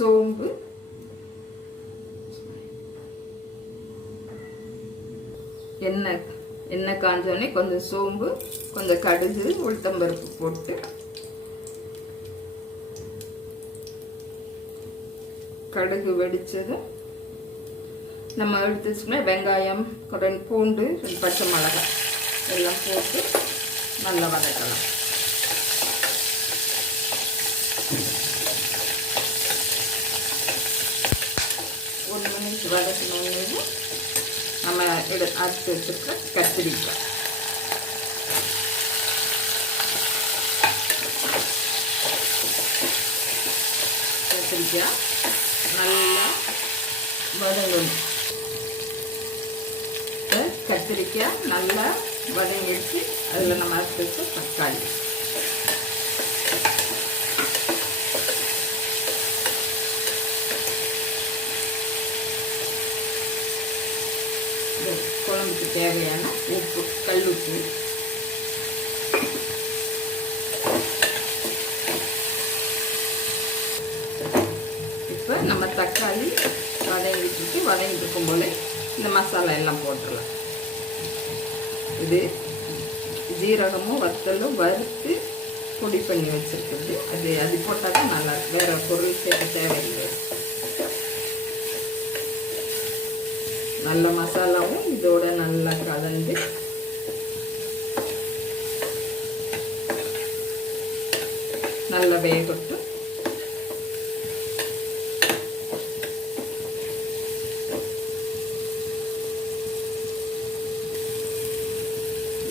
சோம்பு, எண்ணெய் காஞ்சோடனே கொஞ்சம் சோம்பு, கொஞ்சம் கடுகு, உளுத்தம்பருப்பு போட்டு கடுகு வெடிச்சதும் நம்ம எடுத்து வச்சுக்கணும் வெங்காயம், 2 பூண்டு, 2 பச்சை மிளகாய் எல்லாம் போட்டு நல்லா வதக்கலாம். ஒரு நிமிஷம் வதக்கணும். நம்ம அரைச்சி வச்சுருக்க கத்திரிக்காய் நல்லா வதங்கணும். கத்திரிக்காய் நல்லா வதங்கிடுச்சு. அதில் நம்ம அரைச்சி வச்ச தக்காளி, குழம்புக்கு தேவையான உப்பு, கல்லுப்பு, இப்போ நம்ம தக்காளி வதங்கிட்டு இருக்கும் போல இந்த மசாலா எல்லாம் போட்டுடலாம். இது ஜீரகமும் வத்தலும் வறுத்து பொடி பண்ணி வச்சுருக்குது. அது போட்டால் தான் நல்லாயிருக்கும். வேறு பொருள் சேர்க்க தேவையில்லை. நல்ல மசாலாவும் இதோட நல்லா கலந்து நல்லா வேகட்டும்.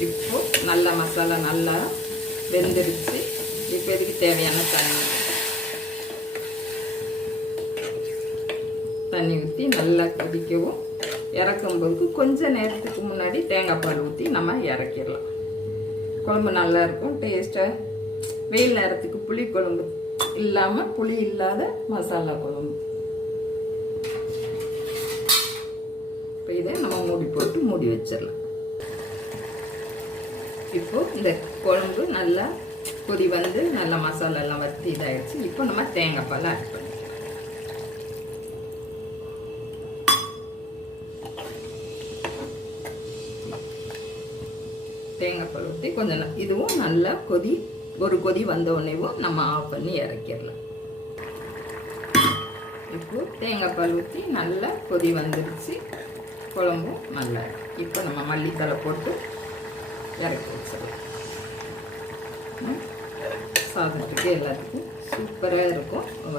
இப்போ நல்ல மசாலா நல்லா வெந்துருச்சு. இப்போ இதுக்கு தேவையான தண்ணி ஊற்றி நல்லா கொதிக்கவும், இறக்கும்போது கொஞ்சம் நேரத்துக்கு முன்னாடி தேங்காய் பால் ஊற்றி நம்ம இறக்கிடலாம். குழம்பு நல்லா இருக்கும், டேஸ்ட்டாக. வெயில் நேரத்துக்கு புளி குழம்பு இல்லாமல் புளி இல்லாத மசாலா குழம்பு. இப்போ இதை நம்ம மூடி போட்டு மூடி வச்சிடலாம். இப்போ இந்த குழம்பு நல்லா கொதி வந்து நல்லா மசாலா எல்லாம் வறுத்து இதாகிடுச்சு. இப்போ நம்ம தேங்காய் பால் ஆட் பண்ணிக்கலாம். தேங்காய் பால் ஊற்றி கொஞ்சம் இதுவும் நல்லா ஒரு கொதி வந்த உடனேவும் நம்ம ஆஃப் பண்ணி இறக்கிடலாம். இப்போ தேங்காய் பால் ஊற்றி நல்லா கொதி வந்துடுச்சு. குழம்பும் நல்லா இருக்கு. இப்போ நம்ம மல்லித்தலை போட்டு இறக்கி வச்சிடலாம். சாதத்துக்கு எல்லாத்துக்கும் சூப்பராக இருக்கும்.